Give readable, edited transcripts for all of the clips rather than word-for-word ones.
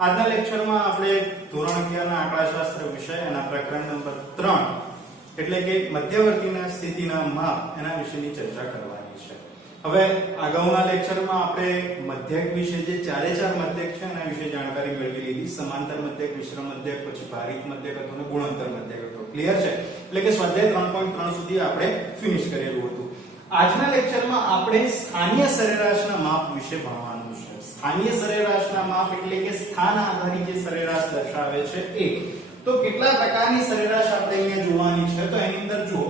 આજના લેક્ચરમાં આપણે ધોરણ 11 ના આંકડાશાસ્ત્ર વિષય એના પ્રકરણ નંબર 3 એટલે કે મધ્યવર્તીના સ્થિતિના માપ એના વિશેની ચર્ચા કરવાની છે। હવે અગાઉના લેક્ચરમાં આપણે મધ્યક વિશે જે ચારે ચાર મધ્યક છે એના વિશે જાણકારી મેળવી લીધી। સમાંતર મધ્યક, મિશ્ર મધ્યક, પછી ભારિત મધ્યક હતો અને ગુણોત્તર મધ્યક હતો। ક્લિયર છે? એટલે કે સ્વાધ્યાય 3.3 સુધી આપણે ફિનિશ કરેલું હતું। આજના લેક્ચરમાં આપણે સ્થાનીય સરેરાશના માપ વિશે ભણવાનું છે। સ્થાનીય સરેરાશના માપ એટલે કે સ્થાન આધારિત જે સરેરાશ દર્શાવે છે એ। તો કેટલા પ્રકારની સરેરાશ આપણે અહીંયા જોવાની છે? તો એની અંદર જુઓ,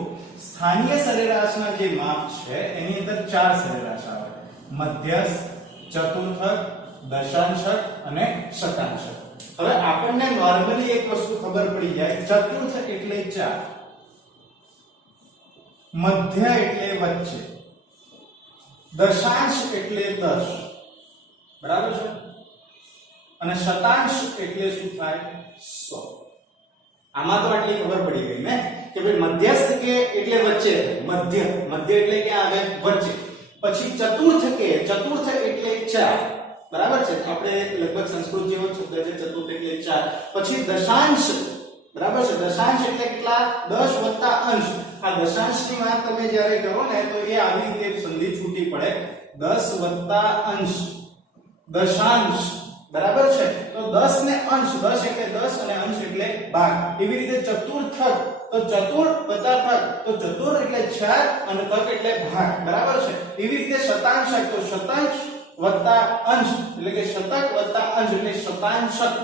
સ્થાનીય સરેરાશના જે માપ છે એની અંદર ચાર સરેરાશ આવે: મધ્યસ્થ, ચતુર્થક, દશાંશક અને શતાંશક। હવે આપણને નોર્મલી એક વસ્તુ ખબર પડી જાય, ચતુર્થક એટલે 4, મધ્ય એટલે વચ્ચે, દશાંશ એટલે 10, બરાબર છે, અને શતાંશ એટલે શું થાય? 100। આમાં તો આટલી ખબર પડી ગઈ ને કે ભાઈ મધ્યસ્થ કે એટલે વચ્ચે, મધ્ય એટલે કે આવે વચ્ચે। પછી ચતુર્થક એટલે 4, બરાબર છે, આપણે લગભગ સંસ્કૃત જેવો શબ્દ છે ચતુર્થ એટલે 4। પછી દશાંશ, બરાબર છે, દશાંશ એટલે કેટલા? 10 વત્તા અંશ। આ દશાંશની વાત તમે જ્યારે કરો ને તો એ આવી રીતે સંધિ છૂટી પડે, 10 વત્તા અંશ દશાંશ, બરાબર છે। તો 10 ને અંશ, 10 એટલે 10 અને અંશ એટલે ભાગ। એવી રીતે ચતુર્થક, તો ચતુર વત્તા થક, તો ચતુર એટલે 4 અને થક એટલે ભાગ, બરાબર છે। એવી રીતે શતાંશક, તો શતાંશ વત્તા અંશ એટલે કે શતક વત્તા અંશ એટલે શતાંશક।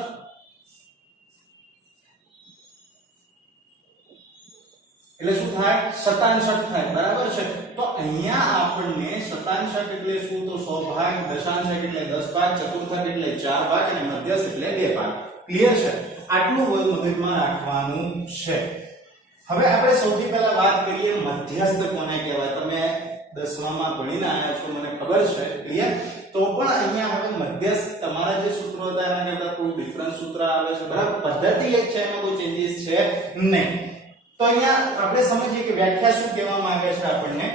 એટલે શું થાય? શતાંશક થાય, બરાબર છે। તો અહીંયા આપણને શતાંશક એટલે શું? તો 100 ભાગ, દશાંશક એટલે 10 ભાગ, ચતુર્થક એટલે 4 ભાગ અને મધ્યસ્થ એટલે 2 ભાગ। ક્લિયર છે? આટલું મગજમાં રાખવાનું છે। હવે આપણે સૌથી પહેલા વાત કરીએ મધ્યસ્થ કોને કહેવાય। તમે 10માં ભણીને આયા છો, મને ખબર છે, ક્લિયર? તો પણ અહીંયા હવે મધ્યસ્થ તમારા જે સૂત્રો હતા એના કરતા કોઈ ડિફરન્સ સૂત્ર આવે છે, બરાબર? પદ્ધતિ એક છે, એમાં કોઈ ચેન્જીસ છે નહીં। તો અહીંયા આપણે સમજીએ કે વ્યાખ્યા શું કહેવા માંગે છે આપણને।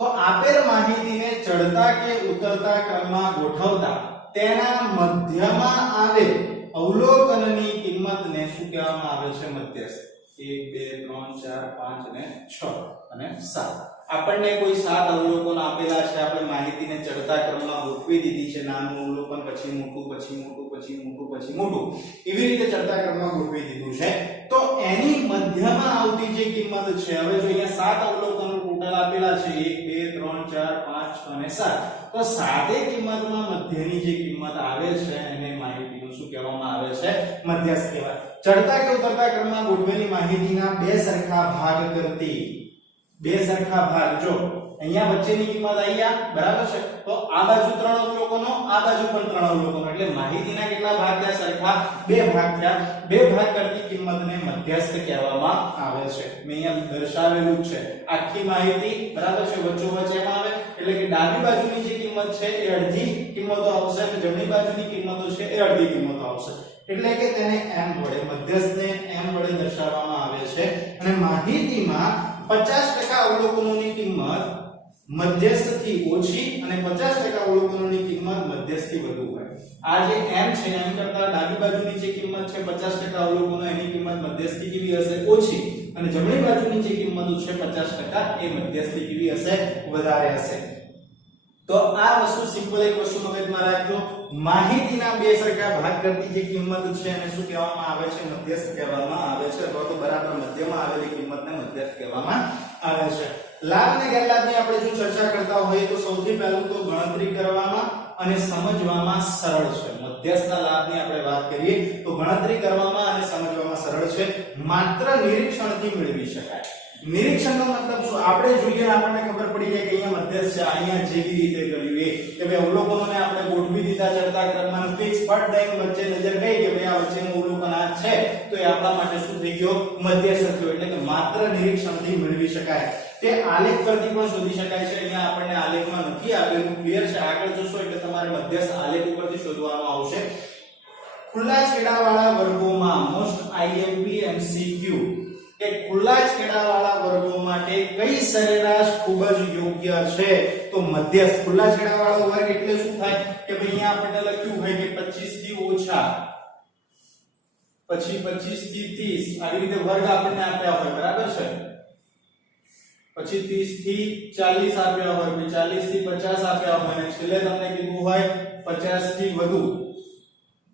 તો આપેલ માહિતીને ચડતા કે ઉતરતા ક્રમમાં ગોઠવતા તેના મધ્યમાં આવેલ અવલોકનની કિંમતને શું કહેવામાં આવે છે? મધ્યસ્થ। 1 2 3 4 5 અને 6 અને 7। આપણને કોઈ 7 અવલોકન આપેલા છે, આપણે માહિતીને ચડતા ક્રમમાં ગોઠવી દીધી છે। નાનું અવલોકન, પછી મોટું, પછી મોટું, પછી મોટું, પછી મોટું, એવી રીતે ચડતા ક્રમમાં ગોઠવી દીધું છે। તો એની મધ્યમાં આવતી જે કિંમત છે, હવે જો અહીંયા 7 અવલોકનો ટોટલ આપેલા છે, 1 2 3 4 5 અને 7, તો સાદે કિંમતમાં મધ્યની જે કિંમત આવે છે એને માહિતીનું શું કહેવામાં આવે છે? મધ્યસ્થ કહેવાય। ચડતા કે ઉતરતા ક્રમમાં ગોઠવેલી માહિતીના બે સરખા ભાગ કરતી, બે સરખા ભાગ, જો અહીંયા વચ્ચેની કિંમત અહીંયા, બરાબર છે, તો આ બાજુ 3 અવલોકનો, આ બાજુ પણ 3 અવલોકનો, એટલે માહિતીના કેટલા ભાગ થયા? સરખા 2 ભાગ થયા। 2 ભાગ કરતી કિંમતને મધ્યસ્થ કહેવામાં આવે છે। મેં અહીંયા દર્શાવેલું છે આખી માહિતી, બરાબર છે, વચ્ચોવચ્ચ એમાં આવે એટલે કે ડાબી બાજુની જે કિંમત છે એ અડધી કિંમતો આવશે અને જમણી બાજુની કિંમતો છે એ અડધી કિંમતો આવશે। એટલે કે તેને m વડે, મધ્યસ્થને m વડે દર્શાવવામાં આવે છે। અને માહિતીમાં 50% અવલોકનોની કિંમત મધ્યસ્થથી ઓછી અને 50% અવલોકનોની કિંમત મધ્યસ્થથી વધુ હોય। આ જે m છે એમ કરતા ડાબી બાજુની જે કિંમત છે 50% અવલોકનો, એની કિંમત મધ્યસ્થથી કેવી હશે? ઓછી, અને જમણી બાજુની જે કિંમતો છે 50% એ મધ્યસ્થથી કેવી હશે? વધારે હશે। તો આ વસ્તુ સિમ્પલ એક વસ્તુ મગજમાં રાખજો, માહિતીના બે સરખા ભાગ કરતી જે કિંમત છે એને શું કહેવામાં આવે છે? મધ્યસ્થ કહેવામાં આવે છે, અથવા તો બરાબર મધ્યમાં આવેલી કિંમતને મધ્યસ્થ કહેવામાં આવે છે। લાભ અને ગેરલાભની આપણે જો ચર્ચા કરતા હોઈએ તો સૌથી પહેલું તો ગણતરી કરવામાં અને સમજવામાં સરળ છે। મધ્યસ્થના લાભની આપણે વાત કરીએ તો ગણતરી કરવામાં અને સમજવામાં સરળ છે, માત્ર નિરીક્ષણથી મેળવી શકાય। નિરીક્ષણનો મતલબ શું? આપણે જોઈએ ને આપણને ખબર પડી જાય કે અહીંયા મધ્યસ્થ છે, અહીંયા જેવી રીતે કર્યું એ કે ભાઈ અવલોકનોને આપણે ગોઠવી દીધા ચડતા ક્રમમાં, ફિક્સ ફટ દઈને વચ્ચે નજર ગઈ કે ભાઈ આ વચ્ચેનું અવલોકન આ છે, તો એ આપણા માટે શું થઈ ગયો? મધ્યસ્થ થયો। એટલે કે માત્ર નિરીક્ષણથી મેળવી શકાય। તે આલેખ પરથી પણ શોધી શકાય છે। અહીંયા આપણને આલેખમાં નથી આપેલું, ક્લિયર છે? આગળ જોશો એટલે તમારે મધ્યસ્થ આલેખ ઉપરથી શોધવાનું આવશે। ખુલ્લા છેડાવાળા વર્ગોમાં મોસ્ટ આઈએમપી એમસીક્યુ કે ખુલ્લા છેડાવાળા વર્ગો માટે કઈ સરેરાશ ખૂબ જ યોગ્ય છે? તો મધ્યસ્થ। ખુલ્લા છેડાવાળો વર્ગ એટલે શું થાય કે ભાઈ અહીંયા આપણને લખ્યું હોય કે 25 પછી 25 થી 30 આવી રીતે વર્ગ આપણને આપ્યા હોય બરાબર છે, પછી 30 થી 40 આપ્યા હોય, 40 થી 50 આપ્યા હોય અને છેલ્લે તમને કીધું હોય 50 થી વધુ,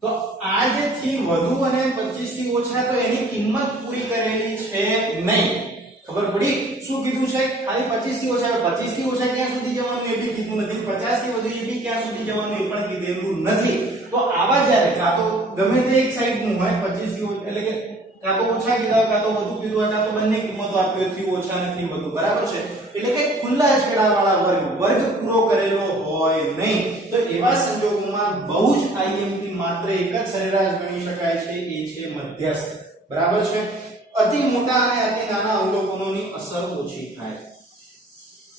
તો આ જે થી વધુ અને 25 થી ઓછા તો એની કિંમત પૂરી કરેલી છે નહીં. ખબર પડી શું કીધું છે? ખાલી 25 થી ઓછા, 25 થી ઓછા ક્યાં સુધી જવાનું એ બી કીધું નથી, 50 થી વધુ એ બી ક્યાં સુધી જવાનું એ પણ કીધેલું નથી. તો આવા જ્યારે કાં તો ગમે તે એક સાઈડ નું હોય 25 થી એટલે કે કાં તો ઓછા કીધા કાં તો વધુ કીધું હોય, કાં તો બંને કિંમતો આપ્યો થી ઓછા નથી વધુ બરાબર છે, એટલે કે ખુલ્લા છેડાવાળા વર્ગ પૂરો કરેલો હોય નહીં. તો એવા સંજોગોમાં બહુ જ IMP માત્ર એક જ સરેરાશ ગણી શકાય છે, એ છે મધ્યસ્થ બરાબર છે. અતિ મોટા અને અતિ નાના અવલોકનોની અસર ઓછી થાય.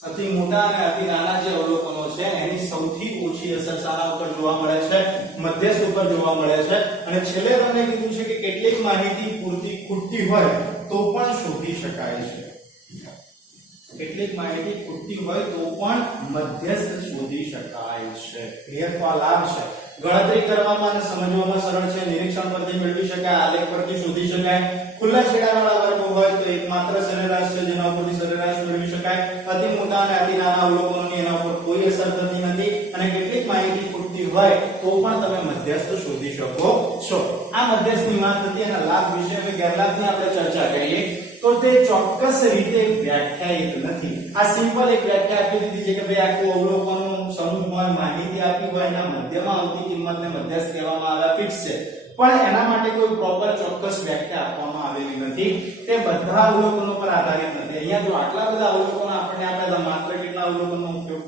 અતિ મોટા અને અતિ નાના જે અવલોકનો છે એની સૌથી ઓછી અસર શાના ઉપર જોવા મળે છે? મધ્યસ્થ ઉપર જોવા મળે છે. અને છેલ્લે તમને કીધું છે કે કેટલીક માહિતી પૂરતી ખૂટતી હોય તો પણ શોધી શકાય છે. કેટલીક માહિતી ખૂટતી હોય તો પણ મધ્યસ્થ શોધી શકાય છે. ક્લિયર? તો આ લાભ છે. ગણતરી કરવામાં અને સમજવામાં સરળ છે, નિરીક્ષણ પરથી મેળવી શકાય, આલેખ પરથી શોધી શકાય. ખુલ્લા છેડાવાળા વર્ગો હોય તો એકમાત્ર સરેરાશ છે જેના ઉપરથી સરેરાશ મેળવી શકાય. અતિ મોટા અને અતિ નાના અવલોકનોની એના ઉપર કોઈ અસર થતી નથી અને કેટલીક માહિતી ખૂટતી હોય તો પણ તમે મધ્યસ્થ શોધી શકો છો. આ મધ્યસ્થની વાત હતી અને લાભ વિશે હવે ગેરલાભની આપણે ચર્ચા કરીએ તો તે ચોક્કસ રીતે વ્યાખ્યાયિત નથી. આ સિમ્પલ એક વ્યાખ્યા આપી દીધી છે કે ભાઈ આખું અવલોકનનો સમૂહ હોય, માહિતી આપી હોય, એના મધ્યમાં આવતી કિંમતને મધ્યસ્થ કહેવામાં આવે, ફિક્સ છે. પણ એના માટે કોઈ પ્રોપર ચોક્કસ વ્યાખ્યા આપવામાં આવેલી નથી. તે બધા અવલોકનો પર આધારિત નથી. અહીંયા જો આટલા બધા અવલોકનો આપણને આપ્યા હતા, માત્ર કેટલા અવલોકનનો ઉપયોગ?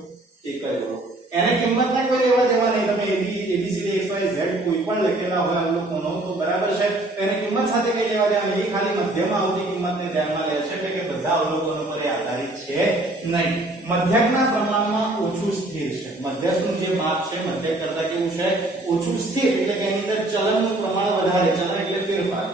એક જ અવલોકન. એને કિંમતના કોઈ લેવા દેવા નહીં. તમે ABCD XYZ કોઈ પણ લખેલા હોય અવલોકનો તો બરાબર છે, એને કિંમત સાથે કઈ લેવા દેવા નહીં. ખાલી મધ્યમાં આવતી કિંમતને ધ્યાનમાં લે છે, એટલે કે બધા અવલોકનો પર આધારિત છે નહીં. મધ્યકના પ્રમાણમાં ઓછું સ્થિર છે. મધ્યકનું જે માપ છે મધ્યક કરતા કેવું છે? ઓછું સ્થિર, એટલે કે એની અંદર ચલનનું પ્રમાણ વધારે. ચલન એટલે ફેરફાર.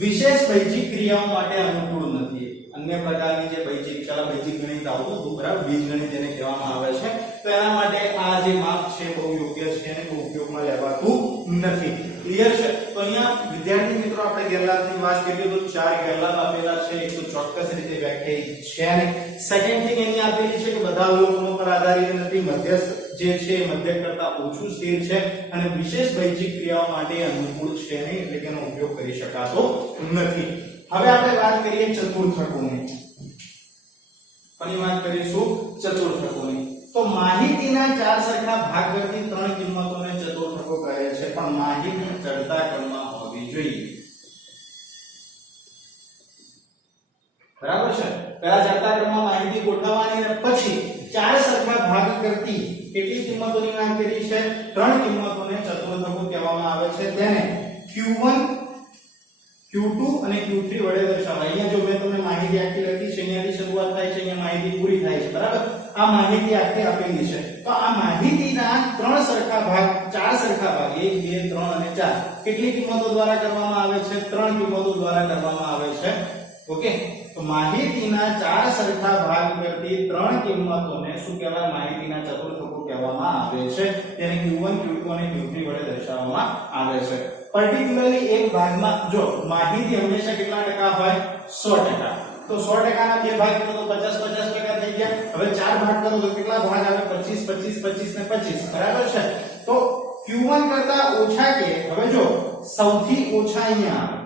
વિશેષ બૈજિક ક્રિયાઓ માટે અનુકૂળ નથી. અન્ય પ્રકારની જે બૈજિક, ચાલો બૈજિક ગણિત આવતું હતું બરાબર, બીજગણિત જેને કહેવામાં આવે છે, તો એના માટે આ જે માપ છે બહુ યોગ્ય છે અને બહુ ઉપયોગમાં લેવાતું નથી. ક્લિયર છે? તો અહીંયા વિદ્યાર્થી મિત્રો આપણે ગેરલાભની વાત કરીએ તો 4 ગેરલાભ આપેલા છે. એક તો ચોક્કસ રીતે વ્યાખ્યાયિત છે ને સેકન્ડ થિંગ એની આપેલી છે કે બધા અવલોકનો પર આધારિત નથી, મધ્યસ્થ જે છે મધ્યક કરતા ઓછું સ્થિર છે અને વિશેષ બૈજિક ક્રિયાઓ માટે અનુકૂળ છે નહીં, એટલે કે એનો ઉપયોગ કરી શકાતો નથી. હવે આપણે વાત કરીએ ચતુર્થકોની. કોની વાત કરીશું? ચતુર્થકોની. તો માહિતીના 4 સરખા ભાગ કરતી 3 કિંમતોને ચતુર્થકો કહે છે, પણ માહિતી ચડતા ક્રમમાં હોવી જોઈએ. બરાબર છે? પહેલા ચડતા ક્રમમાં માહિતી ગોઠવવાની અને પછી 4 સરખા ભાગ કરતી કેટલી કિંમતોની વાત કરી છે? 3 કિંમતોને ચતુર્થકો કહેવામાં આવે છે. તેને Q1, Q2 અને Q3 વડે દર્શાવાય. અહીંયા જો મેં તમને માહિતી આખી લખી છે, અહીંયાથી શરૂઆત થાય છે, અહીંયા માહિતી પૂરી થાય છે બરાબર. આ માહિતી આખી આપેલી છે. તો આ માહિતીના 3 સરખા ભાગ, 4 સરખા ભાગ 1 2 3 અને 4 કેટલી કિંમતો દ્વારા કરવામાં આવે છે? 3 કિંમતો દ્વારા કરવામાં આવે છે. ઓકે, તો માહિતીના 4 સરખા ભાગ કરતી 3 કિંમતોને શું કહેવાય? માહિતીના ચતુર્થકો કહેવામાં આવે છે. તેને Q1 Q2 અને Q3 વડે દર્શાવવામાં આવે છે. પર્ટિક્યુલરલી એક ભાગમાં જો માહિતી હંમેશા કેટલા ટકા હોય? 100%. તો 100% ના બે ભાગ કરો તો 50-50% થઈ ગયા. હવે 4 ભાગ કરો તો કેટલા ભાગ આવે? 25 25 25 ને 25 બરાબર છે. તો Q1 કરતા ઓછા કે હવે જો સૌથી ઓછા અહીંયા આવે,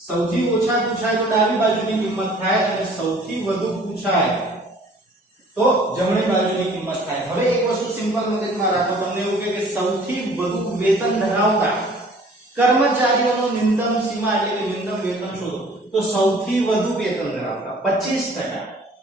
સૌથી ઓછા પૂછાય તો ડાબી બાજુની કિંમત થાય અને સૌથી વધુ પૂછાય તો જમણી બાજુની કિંમત થાય. હવે એક વસ્તુ સિમ્પલ મગજમાં રાખો, તમને એવું કે સૌથી વધુ વેતન ધરાવતા કર્મચારીઓનો ન્યૂનતમ સીમા એટલે કે ન્યૂનતમ વેતન શોધો. તો સૌથી વધુ વેતન ધરાવતા 25%,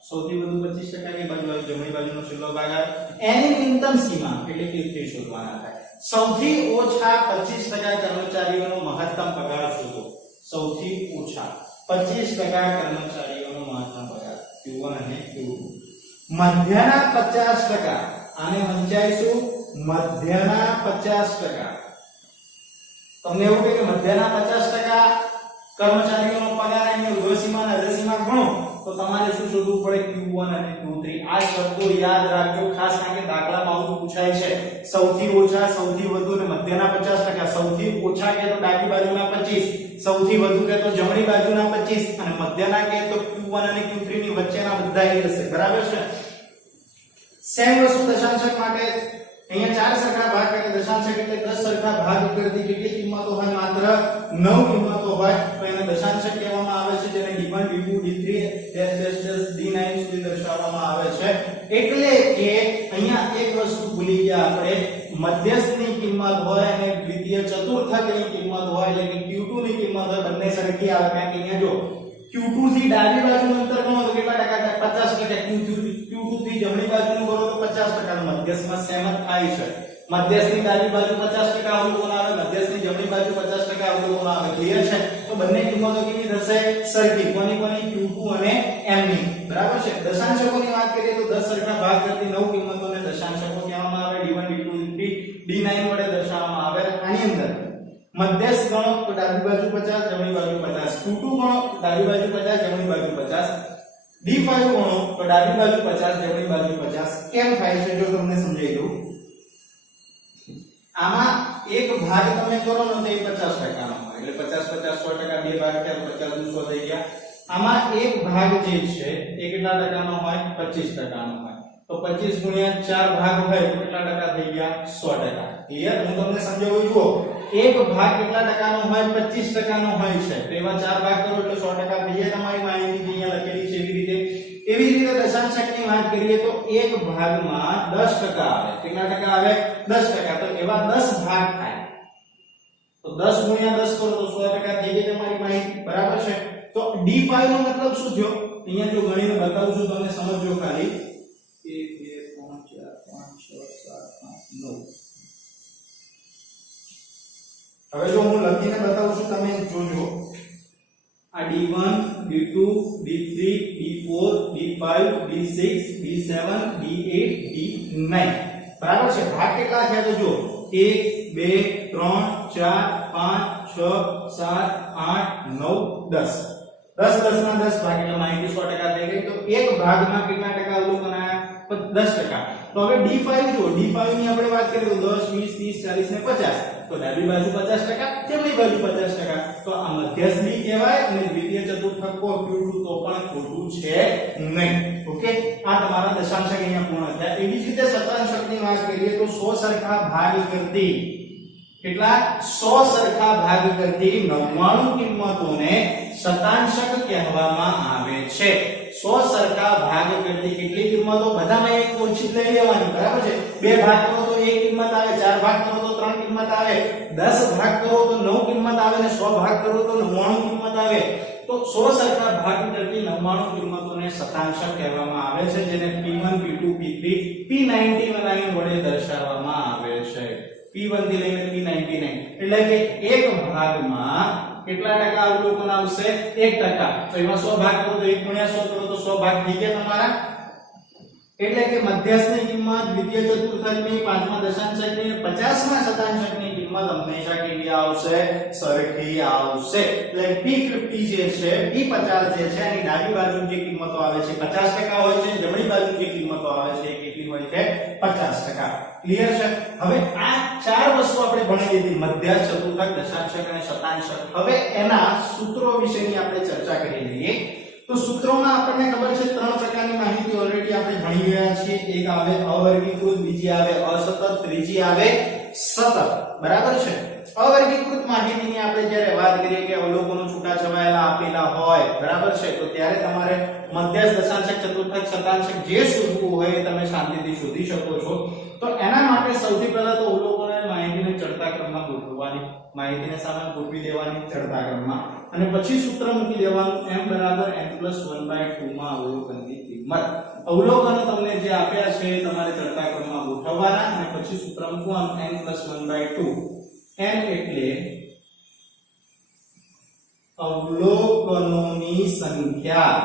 સૌથી વધુ 25% ની બાજુ જમણી બાજુનો છેલ્લો ભાગ આવે, એની ન્યૂનતમ સીમા એટલે કે તે શોધવાના થાય. સૌથી ઓછા 25% કર્મચારીઓનો મહત્તમ પગાર શોધો. સૌથી ઓછા 25% કર્મચારીઓનો મહત્તમ પગાર Q1 અને Q2. મધ્યના 50%, આને વંચાઈશું મધ્યના 50%. તમને એવું કે મધ્યના 50% કર્મચારીઓનો પગાર એની ઉર્ધ્વસીમા અને અધોસીમા ગણો તો તમારે શું શોધવું પડે q1 અને q3 આ શબ્દો યાદ રાખજો ખાસ કારણ કે દાખલામાં આવું પૂછાય છે સૌથી ઓછા સૌથી વધુ અને મધ્યના 50% સૌથી ઓછા કે તો ડાબી બાજુના 25 સૌથી વધુ કે તો જમણી બાજુના 25 અને મધ્યના કે તો q1 અને q3 ની વચ્ચેના બધા એ હશે બરાબર છે સેમ વસ્તુ દશાંશક માટે અહીંયા ચાર સરખા ભાગ એટલે દશાંશક એટલે 10 સરખા ભાગ કરતી કેટલી કિંમતો હોય માત્ર 9 કિંમતો હોય તો એને દશાંશક કહેવામાં આવે છે જેને d1 d2 d3 d9 સુધી દર્શાવવામાં આવે છે એટલે કે અહીંયા એક વસ્તુ ભૂલી ગયા આપણે મધ્યસ્થની કિંમત હોય અને દ્વિતીય ચતુર્થકની કિંમત હોય એટલે કે q2 ની કિંમત હોય બંને સરખી આવે કારણ કે અહીંયા જો q2 થી ડાબી બાજુનું અંતર ગણો તો કેટલા ટકા થાય 50% q2 થી જમણી બાજુનું ગણો તો 50% મધ્યસ્થમાં સેમ જ થાય છે મધ્યસ્થની ડાબી બાજુ 50% અવલોકન આવે મધ્યસ્થની જમણી બાજુ 50% અવલોકન આવે ક્લિયર છે તો બંને કિંમતો કેવી થશે સરખી કોની q2 અને m ની બરાબર છે દશાંશકોની વાત કરીએ તો 10 સરખા ભાગ કરતી 9 કિંમતોને દશાંશકો કહેવામાં આવે d1 d2 d3 d9 વડે દર્શાવવામાં આવે આની અંદર મધ્યસ્થ ગણો તો ડાબી બાજુ 50 જમણી બાજુ 50 q2 ગણો તો ડાબી બાજુ 50 જમણી બાજુ 50 d5 ગણો તો ડાબી બાજુ 50 જમણી બાજુ 50 કેમ થાય છે જો તમને સમજાઈ દઉં આમાં એક ભાગ તમે કરો ને તો એ 50% નો હોય એટલે 50 50 100% બે ભાગ થયા 50 100 થઈ ગયા આમાં એક ભાગ જે છે એ કેટલા ટકાનો હોય 25% નો હોય તો 25 ગુણ્યા 4 ભાગ હોય તો કેટલા ટકા થઈ ગયા 100% ક્લિયર હું તમને સમજાવું જુઓ એક ભાગ કેટલા ટકાનો હોય 25% નો હોય છે તો એવા 4 ભાગ કરો એટલે 100% થઈ જાય તમારી માહિતી જે અહીંયા લખેલી છે એવી રીતે દશાંશકની વાત કરીએ તો એક ભાગમાં 10% આવે કેટલા ટકા આવે 10% તો એવા 10 ભાગ થાય તો 10 ગુણ્યા 10 કરો તો 100% થઈ જાય તમારી માહિતી બરાબર છે તો d5 નો મતલબ શું થયો અહીંયા જો ગણીને બતાવું છું તમને સમજો ખાલી 1 2 3 4 5 6 7 8 9 હવે જો હું લખીને બતાવું છું તમે જોજો આ d1 d2 d3 d4 d5 d6 d7 d8 d9 બરાબર છે ભાગ કેટલા થયા તો જો 1 2 3 4 5 6 7 8 9 10 10 ના 10 ભાગ એટલે માહિતી 100% થઈ ગઈ તો એક ભાગમાં કેટલા ટકા અવલોકન આયા 10% તો હવે d5 જો d5 ની આપણે વાત કરીએ તો 10 20 30 40 ને 50 તો ડાબી બાજુ 50% જમણી બાજુ 50% તો આ મધ્યસ્થી કહેવાય અને દ્વિતીય ચતુર્થક કો q2 તો પણ ખોટું છે નહીં ઓકે આ તમારા દશાંશક અહીંયા પૂર્ણ થયા એવી જ રીતે શતાંશકની વાત કરીએ તો 100 સરખા ભાગ કરતી કેટલા 100 સરખા ભાગ કરતી 99 કિંમતોને શતાંશક કહેવામાં આવે છે 100 સરખા ભાગ કરતી કેટલી કિંમતો બધામાં એક ઓછી લઈ લેવાની બરાબર છે બે ભાગ કરો તો એક કિંમત આવે ચાર ભાગ કરો તો ત્રણ કિંમત આવે 10 ભાગ કરો તો 9 કિંમત આવે અને 100 ભાગ કરો તો 99 કિંમત આવે તો 100 સરખા ભાગ કરતી 99 કિંમતોને શતાંશક કહેવામાં આવે છે જેને p1 p2 p3 p99 વડે દર્શાવવામાં આવે છે p1 થી લઈને p99 એટલે કે એક ભાગમાં કેટલા ટકા અવલોકન આવશે 1% તો એમાં 100 ભાગ કરો તો 1 ગુણ્યા 100 કરો તો 100 ભાગ થઈ ગયા તમારા એટલે કે મધ્યસ્થની કિંમત દ્વિતીય ચતુર્થકની પાંચમા દશાંશકની 50મા શતાંશકની કિંમત હંમેશા કેવી આવશે સરખી આવશે એટલે p50 જે છે p50 જે છે એની ડાબી બાજુ જે કિંમતો આવે છે 50% હોય છે જમણી બાજુ જે કિંમતો આવે છે કેટલી હોય છે 50% ક્લિયર છે હવે આ ચાર વસ્તુ આપણે ભણી લીધી મધ્યસ્થ ચતુર્થક દશાંશક અને શતાંશક હવે એના સૂત્રો વિશેની આપણે ચર્ચા કરી લઈએ તો સૂત્રોમાં આપણને ખબર છે ત્રણ પ્રકારની માહિતી ઓલરેડી આપણે ભણી ગયા છીએ એક આવે અવર્ગીકૃત બીજી આવે અસતત ત્રીજી આવે સતત બરાબર છે અવર્ગીકૃત માહિતીની આપણે જ્યારે વાત કરીએ કે અવલોકનો છૂટાછવાયેલા આપેલા હોય બરાબર છે તો ત્યારે તમારે મધ્યસ્થ દશાંશક ચતુર્થક શતાંશક જે શોધવું હોય એ તમે શાંતિથી શોધી શકો છો તો એના માટે સૌથી પહેલા તો અવલોકન અને માહિતીને ચડતા ક્રમમાં ગોઠવવાની માહિતીને સામે ગોઠવી દેવાની ચડતા ક્રમમાં અને પછી સૂત્ર મૂકી દેવાનું m = n+1/2 માં અવલોકનની કિંમત અવલોકનો તમને જે આપ્યા છે તમારે ચડતા ક્રમમાં ગોઠવવાના અને પછી સૂત્ર મૂકવાનું n+1/2 n એટલે અવલોકનોની સંખ્યા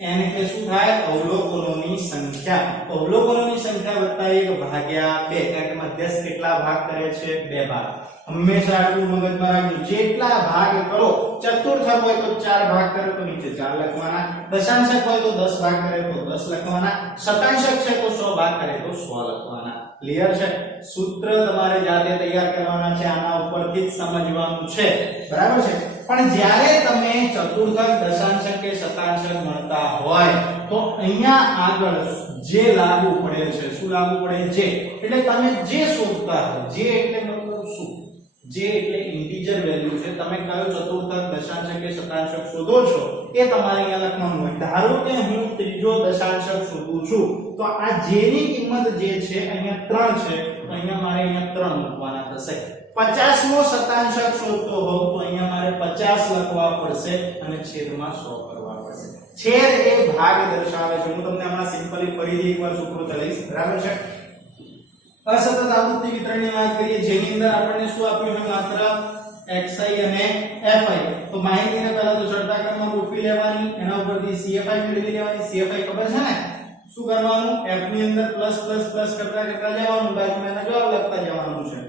n એટલે શું થાય અવલોકનોની સંખ્યા, અવલોકનોની સંખ્યા વત્તા 1 ભાગ્યા 2, કારણ કે મધ્યસ્થ કેટલા ભાગ કરે છે 2 ભાગ. હંમેશા આટલું મગજમાં રાખજો, જેટલા ભાગ કરો, ચતુર્થક હોય તો 4 ભાગ કરે તો નીચે 4 લખવાના, દશાંશક હોય તો 10 ભાગ કરે તો 10 લખવાના, શતાંશક છે તો 100 ભાગ કરે તો 100 લખવાના. ક્લિયર છે? સૂત્ર તમારે જાતે તૈયાર કરવાના છે, આના ઉપરથી જ સમજવાનું છે. બરાબર છે? પણ જ્યારે તમે ચતુર્થક, દશાંશક કે શતાંશક ગણતા હોય તો અહીંયા આગળ જે લાગુ પડે છે, શું લાગુ પડે? જે. એટલે તમે જે શોધતા હો, જે એટલે મતલબ શું? જે એટલે ઇન્ટીજર વેલ્યુ છે, તમે કયો ચતુર્થક, દશાંશક કે શતાંશક શોધો છો એ તમારે અહીંયા લખવાનું હોય. ધારો કે હું ત્રીજો દશાંશક શોધું છું તો આ જે ની કિંમત જે છે અહીંયા 3 છે, તો અહીંયા મારે અહીંયા 3 મૂકવાના થશે. 50મો શતાંશક શોધતો હોઉં તો અહીંયા મારે 50 લખવા પડશે અને છેદમાં 100 કરવા પડશે. છેદ એ ભાગ દર્શાવે છે. હું તમને હમણાં સિમ્પલી ફરીથી એકવાર સૂત્રો ચલાવીશ. બરાબર છે? અસતત આવૃત્તિ વિતરણની વાત કરીએ, જેની અંદર આપણને શું આપ્યું છે? માત્ર xi અને fi. તો માહિતીને પહેલા તો ચડતા ક્રમમાં ગોઠવી લેવાની, એના ઉપરથી cfi મેળવી લેવાની. cfi ખબર છે ને? શું કરવાનું? f ની અંદર પ્લસ પ્લસ પ્લસ કરતા કરતા જવાનું, બાજુમાં એના જવાબ લખતા જવાનું છે.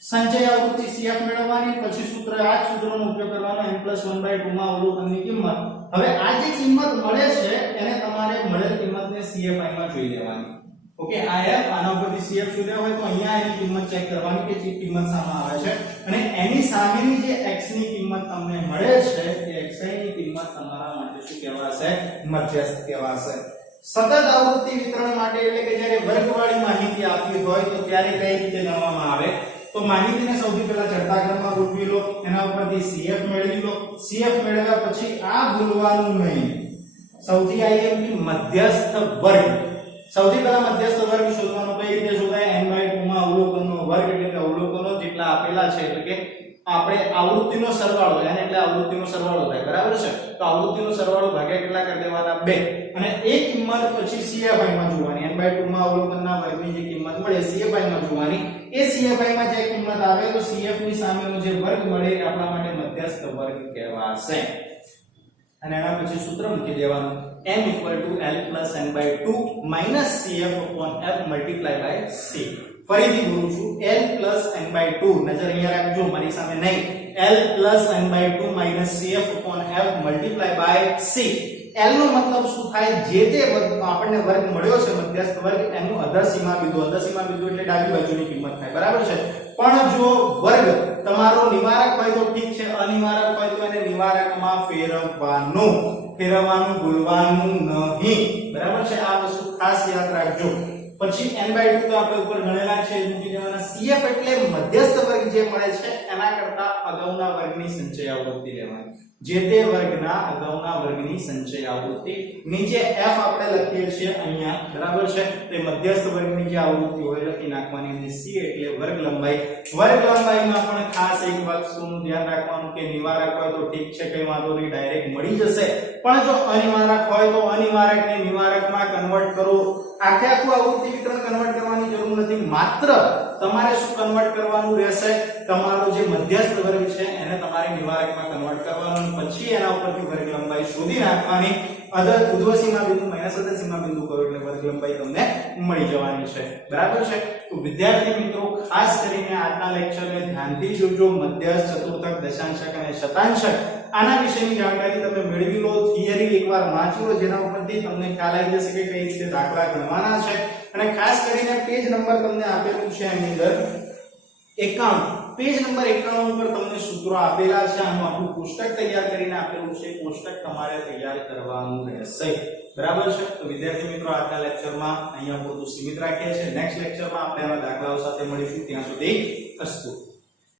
સંચય આવૃત્તિ cf મેળવવાની, પછી સૂત્ર આ સૂત્રનો ઉપયોગ કરવાનો n+1/2 માં અવલોકનની કિંમત. હવે આ જે કિંમત મળે છે એને તમારે મળેલ કિંમતને cfi માં જોઈ લેવાની. ઓકે, આ f આના ઉપરથી cf શોધ્યા હોય તો અહીંયા એની કિંમત ચેક કરવાની કે જે કિંમત સામે આવે છે, અને એની સામેની જે x ની કિંમત તમને મળે છે એ xi ની કિંમત તમારા માટે શું કહેવાશે? મધ્યસ્થ કહેવાશે. સતત આવૃત્તિ વિતરણ માટે એટલે કે જ્યારે વર્ગવાળી માહિતી આપી હોય તો ત્યારે કઈ રીતે ગણવામાં આવે? તો માહિતીને સૌથી પહેલા ચડતા ક્રમમાં ગોઠવી લો, એના ઉપરથી cf મેળવી લો. cf મેળવ્યા પછી આ ભૂલવાનું નહીં, સૌથી IMP મધ્યસ્થ વર્ગ. સૌથી પહેલા મધ્યસ્થ વર્ગ શોધવાનો. કઈ રીતે શોધાય? n/2 માં અવલોકનનો વર્ગ, એટલે કે અવલોકનો જેટલા આપેલા છે, એટલે કે આપણે આવૃત્તિનો સરવાળો, n એટલે આવૃત્તિનો સરવાળો થાય. બરાબર છે? તો આવૃત્તિનો સરવાળો ભાગ્યા કેટલા કરી દેવાના? 2. અને એ કિંમત પછી cfi માં જોવાની. n/2 માં અવલોકનના વર્ગની જે કિંમત મળે cfi માં જોવાની. એ cfi માં જે કિંમત આવે તો cf ની સામેનો જે વર્ગ મળે એ આપણા માટે મધ્યસ્થ વર્ગ કહેવાશે. અને એના પછી સૂત્ર મૂકી દેવાનું, m = l + n/2 - cf/f × c. ફરીથી બોલું છું, l + n/2, નજર અહીંયા રાખજો, મારી સામે નહીં. l + n/2 - cf/f × c. l નો મતલબ શું થાય? જે તે વર્ગ આપણને વર્ગ મળ્યો છે મધ્યસ્થ વર્ગ, એનું અધર સીમા બિંદુ. અધર સીમા બિંદુ એટલે ડાબી બાજુની કિંમત થાય. બરાબર છે? પણ જો વર્ગ તમારો નિવારક હોય તો ઠીક છે, અનિવારક હોય તો એને નિવારકમાં ફેરવવાનું ભૂલવાનું નહીં. બરાબર છે? આ વસ્તુ ખાસ યાદ રાખજો. પછી n/2 તો આપણે ઉપર ગણેલા છે, મૂકી દેવાના. cf એટલે મધ્યસ્થ વર્ગ જે મળે છે એના કરતા અગાઉના વર્ગની સંચય આવૃત્તિ લેવાની. જે તે વર્ગના અગાઉના વર્ગની સંચય આવૃત્તિ. નીચે f આપણે લખીએ છીએ અહીંયા. બરાબર છે? તે મધ્યસ્થ વર્ગની જે આવૃત્તિ હોય લખી નાખવાની. અને c એટલે વર્ગ લંબાઈ. વર્ગ લંબાઈમાં પણ ખાસ એક વસ્તુનું ધ્યાન રાખવાનું કે નિવારક હોય તો ઠીક છે, કઈ વાંધો નહીં, ડાયરેક્ટ મળી જશે. પણ જો અનિવારક હોય તો અનિવારકને નિવારકમાં કન્વર્ટ કરો. આખે આખું આવૃત્તિ વિતરણ કન્વર્ટ કરવાની જરૂર નથી. માત્ર તમારે શું કન્વર્ટ કરવાનું રહેશે? તમારો જે મધ્યસ્થ વર્ગ છે એને તમારે નિવારકમાં કન્વર્ટ કરવાનું. પછી એના ઉપરથી વર્ગ લંબાઈ શોધી નાખવાની. ઉર્ધ્વ સીમા બિંદુ માઈનસ અધર સીમા બિંદુ કરો એટલે વર્ગ લંબાઈ તમને મળી જવાની છે. બરાબર છે? તો વિદ્યાર્થી મિત્રો, ખાસ કરીને આજના લેક્ચરને ધ્યાનથી જોજો. મધ્યસ્થ, ચતુર્થક, દશાંશક અને શતાંશક આના વિશેની જાણકારી તમે મેળવી લો. થિયરી એકવાર વાંચી લો, જેના ઉપરથી તમને ખ્યાલ આવી જશે કે કઈ રીતે દાખલા ગણવાના છે. અને ખાસ કરીને પેજ નંબર તમને આપેલું છે એની અંદર 91. પેજ નંબર 91 ઉપર તમને સૂત્રો આપેલા છે. આનું આખું કોષ્ટક તૈયાર કરીને આપેલું છે. કોષ્ટક તમારે તૈયાર કરવાનું રહેશે. બરાબર છે? તો વિદ્યાર્થી મિત્રો, આજના લેક્ચરમાં અહીંયા પૂરતું સીમિત રાખીએ છીએ. નેક્સ્ટ લેક્ચરમાં આપણે આવા દાખલાઓ સાથે મળીશું. ત્યાં સુધી અસ્તુ.